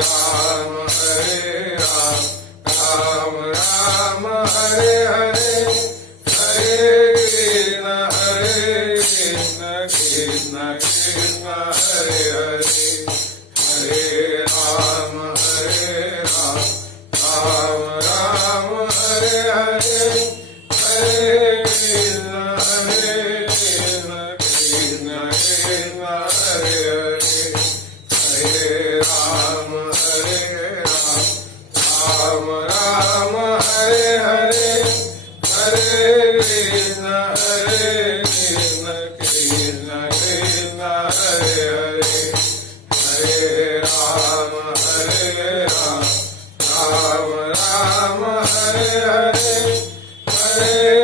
Ram Ram Ram Hare Hare Hare Krishna Krishna Krishna Hare Hare Hare Ram Ram Ram Hare Hare Hare Krishna Krishna Krishna Hare Hare Hare Ram Ram Ram Hare Hare Hare Krishna Krishna Krishna Hare Hare Hare Ram Ram Ram Hare Hare Hare